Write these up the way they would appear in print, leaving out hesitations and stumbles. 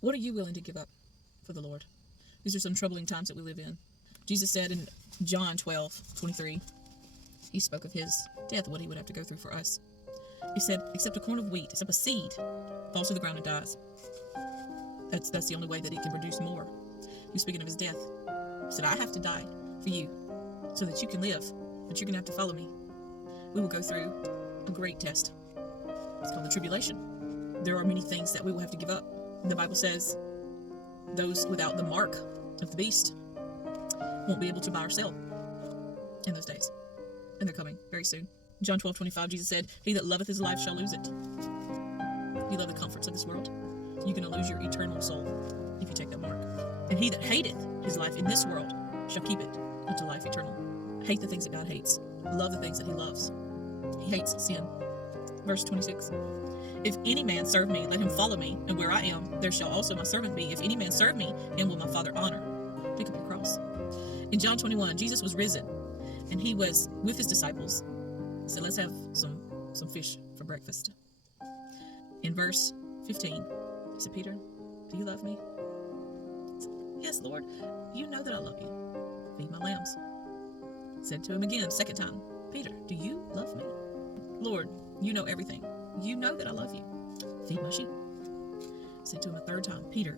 What are you willing to give up for the Lord? These are some troubling times that we live in. Jesus said in John 12:23, he spoke of his death, what he would have to go through for us. He said, except a corn of wheat, except a seed, falls to the ground and dies. That's the only way that it can produce more. He's speaking of his death. He said, I have to die for you so that you can live, but you're going to have to follow me. We will go through a great test. It's called the tribulation. There are many things that we will have to give up. The Bible says those without the mark of the beast won't be able to buy or sell in those days. And they're coming very soon. John 12:25, Jesus said, he that loveth his life shall lose it. You love the comforts of this world, you're going to lose your eternal soul if you take that mark. And he that hateth his life in this world shall keep it unto life eternal. Hate the things that God hates. Love the things that he loves. He hates sin. Verse 26. If any man serve me, let him follow me, and where I am, there shall also my servant be. If any man serve me, him will my Father honor. Pick up your cross. In John 21, Jesus was risen, and he was with his disciples. He said, let's have some fish for breakfast. In verse 15, he said, Peter, do you love me? He said, yes, Lord, you know that I love you. Feed my lambs. He said to him again, second time, Peter, do you love me? Lord, you know everything. You know that I love you. Feed my sheep. He said to him a third time, Peter,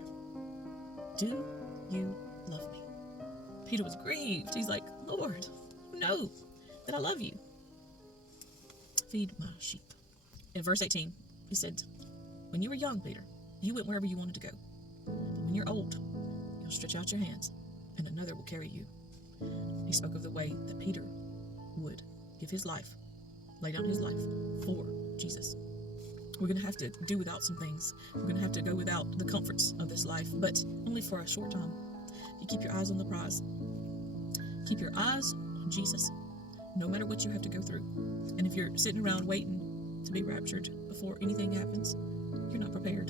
do you love me? Peter was grieved. He's like, Lord, you know that I love you. Feed my sheep. In verse 18, he said, when you were young, Peter, you went wherever you wanted to go. But when you're old, you'll stretch out your hands, and another will carry you. He spoke of the way that Peter would give his life, lay down his life for Jesus. We're going to have to do without some things. We're going to have to go without the comforts of this life, but only for a short time. You keep your eyes on the prize. Keep your eyes on Jesus, no matter what you have to go through. And if you're sitting around waiting to be raptured before anything happens, you're not prepared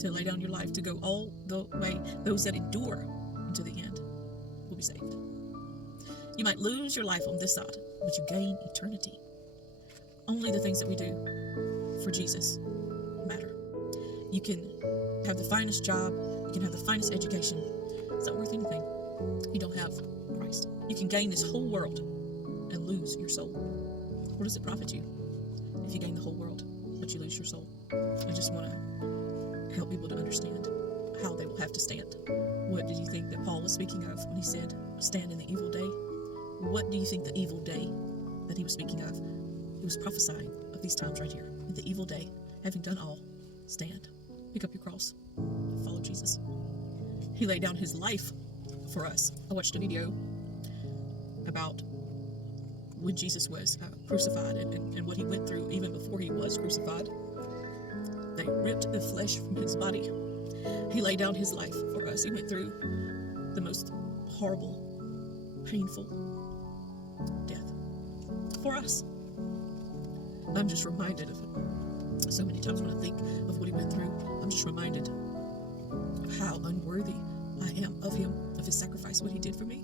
to lay down your life to go all the way. Those that endure until the end will be saved. You might lose your life on this side, but you gain eternity. Only the things that we do for Jesus matter. You can have the finest job, you can have the finest education. It's not worth anything. You don't have Christ. You can gain this whole world and lose your soul. What does it profit you if you gain the whole world but you lose your soul? I just want to help people to understand how they will have to stand. What did you think that Paul was speaking of when he said, stand in the evil day? What do you think the evil day that he was speaking of? He was prophesying of these times right here. In the evil day, having done all, stand. Pick up your cross. Follow Jesus. He laid down his life for us. I watched a video about when Jesus was crucified and what he went through even before he was crucified. They ripped the flesh from his body. He laid down his life for us. He went through the most horrible, painful death for us. I'm just reminded of it. So many times when I think of what he went through, I'm just reminded of how unworthy I am of him, of his sacrifice, what he did for me,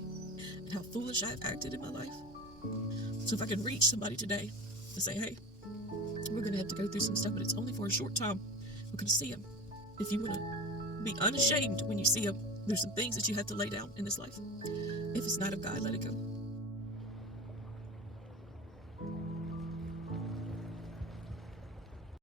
and how foolish I've acted in my life. So if I can reach somebody today to say, hey, we're going to have to go through some stuff, but it's only for a short time. We're going to see him. If you want to be unashamed when you see him, there's some things that you have to lay down in this life. If it's not of God, let it go.